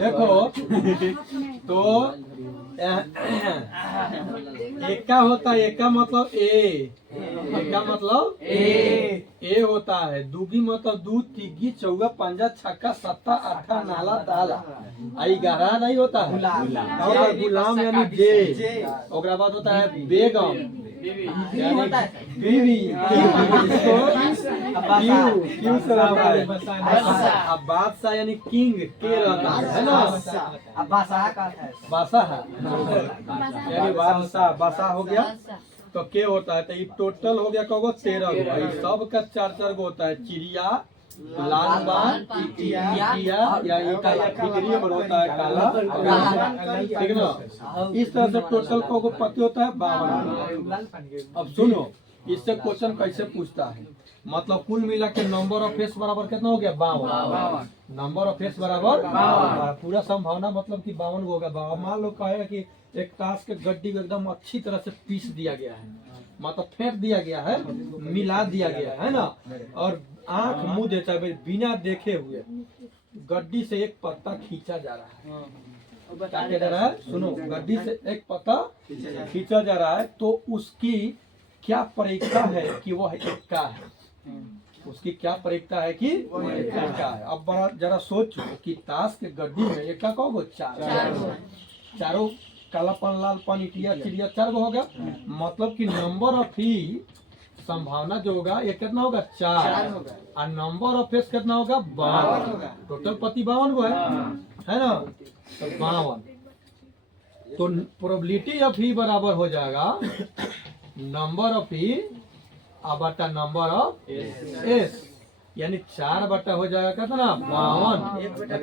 देखो तो एका होता है, एका मतलब एका मतलब ए होता है। दूगी मतलब दू, तिग्गी, चौगा, पंजा, छक्का, सत्ता, अट्ठा, नाला, ताला। आई गहरा नहीं होता है। और गुलाम यानी जे। ओकरा बाद होता है बेगम बीवी, क्यों से रहता है। अब बादशाह यानी किंग के रहता है ना। बादशाह यानी बादशाह हो गया तो के होता है। तो ये टोटल हो गया कगो 13 गो। ये सब का 4-4 गो होता है। चिड़िया, लाल बाल, टिया या ठिकरी होता है काला, ठीक ना। इस तरह से टोटल को पति होता है 52। अब सुनो इससे क्वेश्चन कैसे पूछता है। मतलब कुल मिला के नंबर ऑफ फेस बराबर कितना हो गया 52। नंबर ऑफ फेस बराबर 52। पूरा संभावना मतलब कि 52 होगा। मान लो कहेगा कि एक ताश के गड्डी को एकदम अच्छी तरह से पीस दिया गया है, मतलब फेंक दिया गया है, मिला दिया गया है ना। और आंख मुंह देता है बिना देखे हुए गड्डी से एक पत्ता खींचा जा रहा है। क्या कह जा रहा है सुनो, गड्डी से एक पत्ता खींचा जा रहा है तो उसकी क्या परीक्षा है कि वह इक्का है। उसकी क्या परीक्षा है कि वह इक्का है। अब बड़ा जरा सोचो कि ताश के गड्डी में इक्का कहोगे चारों कालापन, लालपन, इटिया, चिड़िया 4 गो होगा। मतलब कि नंबर ऑफ ही संभावना जो होगा ये कितना होगा 4 और नंबर ऑफ फेस कितना होगा 52। टोटल पति 52 गो है ना। तो 52 तो प्रोबेबिलिटी ऑफ ही बराबर हो जाएगा नंबर ऑफ ही बटा नंबर ऑफ एस, यानी 4 बटा हो जाएगा कितना 52।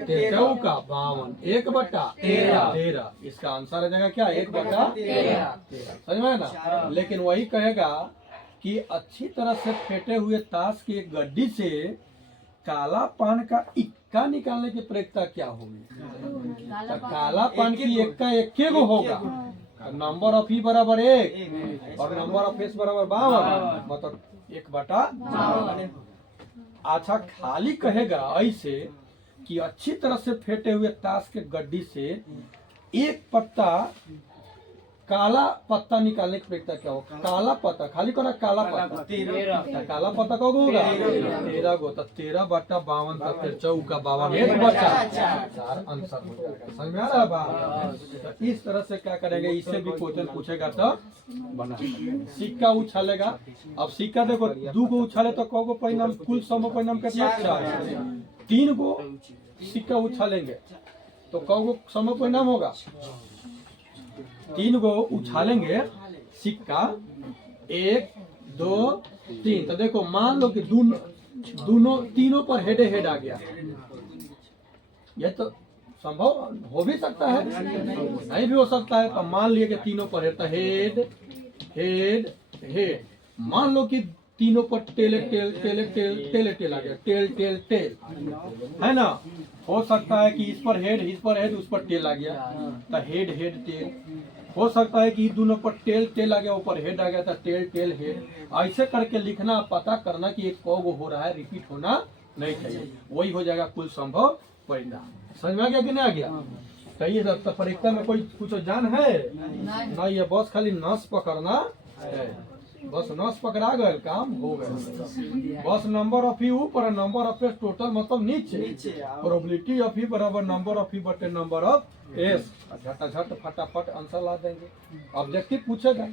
13 का 52 1 बटा 13। इसका आंसर हो जाएगा क्या 1 बटा 13। समझ में ना। लेकिन वही कहेगा कि अच्छी तरह से फेंटे हुए ताश की एक गड्डी से काला पान का इक्का निकालने की प्रक्रिया क्या होगी। तो काला पान की इक्का 1 गो होगा। नंबर ऑफ ही बराबर 1 और नंबर ऑफ फेस बराबर 52, मतलब 1 बटा 52। अच्छा खाली कहेगा ऐसे कि अच्छी तरह से फेंटे हुए ताश के गड्डी से एक पत्ता काला पत्ता निकालने की प्रक्रिया क्या होगा। काला पत्ता खाली करा काला पत्ता 13। काला पत्ता कब होगा 13 गो। तो 13 बटा 52 का फिर 4 का 52 1 बटा 4 आंसर हो जाएगा। समझ में आ रहा है बात। तो इस तरह से क्या करेंगे, इससे भी क्वेश्चन पूछेगा तो बना सिक्का उछालेगा। अब सिक्का देखो 2 गो उछाले तो कौ गो परिणाम, कुल सम परिणाम कितना 4। 3 गो सिक्का उछालेंगे तो कौ गो सम परिणाम होगा 3 गो उछालेंगे सिक्का 1 2 3। तो देखो मान लो कि दोनों तीनों पर हेड आ गया। यह तो संभव हो भी सकता है, नहीं भी हो सकता है। तो मान लिया कि तीनों पर हेड हेड हेड। मान लो कि तीनों पर टेल आ गया, टेल है ना। हो सकता है कि इस पर हेड उस पर टेल आ गया तो हेड टेल। हो सकता है कि दोनों पर टेल आ गया, ऊपर हेड आ गया था टेल हेड। ऐसे करके लिखना, पता करना कि एक कौ हो रहा है, रिपीट होना नहीं चाहिए। वही हो जाएगा कुल संभव परिणाम। समझ में आ गया कि नहीं आ गया। तो ये तो परीक्षा में कोई कुछ जान है नहीं है, बस खाली नस पकड़ना है। बस नस पकड़ा गए काम हो गए। बस नंबर ऑफ ही ऊपर, नंबर ऑफ एस टोटल मतलब नीचे। प्रोबेबिलिटी ऑफ ही बराबर नंबर ऑफ ही बटे नंबर ऑफ एस। झट फटाफट आंसर ला देंगे। ऑब्जेक्टिव पूछेगा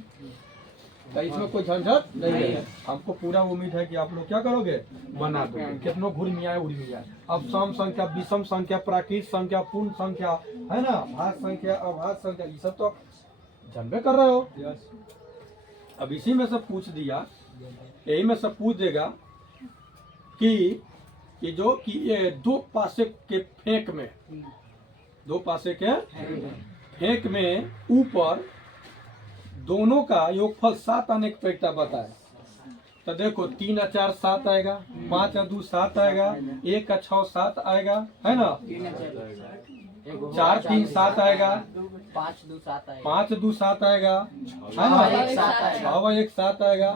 तो इसमें कोई झंझट नहीं है। हमको पूरा उम्मीद है कि आप लोग क्या करोगे बना दोगे। कितनों घुर्मियाए उर्मियाए। अब सम संख्या, विषम संख्या, प्राकृत संख्या, पूर्ण संख्या है ना, भाज्य संख्या, अभाज्य संख्या, ये सब तो जानबे कर रहे हो। अब इसी में से पूछ दिया, यही में से पूछ देगा कि ये 2 पासे के फेंक में, 2 पासे के फेंक में ऊपर दोनों का योगफल 7 आने की प्रक्रिया बताए। तो देखो 3 और 4 7 आएगा, 5 और 2 7 आएगा, 1 और 6 7 आएगा, है ना। 4 3 7 आएगा, 5 2 7 आएगा, है ना। 6 1 7 आएगा।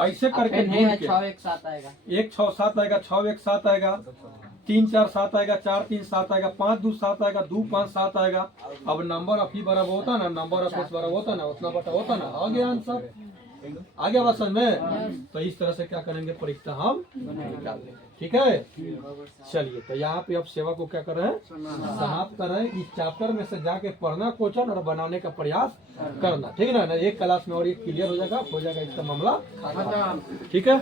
ऐसे करके 1 6 7 आएगा, 6 1 7 आएगा, 3 4 7 आएगा, 4 3 7 आएगा, 5 2 7 आएगा, 2 5 7 आएगा। अब नंबर ऑफ ही बराबर होता ना, नंबर ऑफ एस बराबर होता ना, उतना बटा होता ना, आ गया आंसर। आ गया बात समझ में? तो इस तरह से क्या करेंगे, परीक्षा हम निकाल लेंगे। ठीक है, चलिए तो यहाँ पे अब सेवा को क्या कर रहे हैं, समाप्त कर रहे हैं। इस चैप्टर में से जाके पढ़ना क्वेश्चन और बनाने का प्रयास करना, ठीक है ना। एक क्लास में और एक क्लियर हो जाएगा इसका मामला। ठीक है।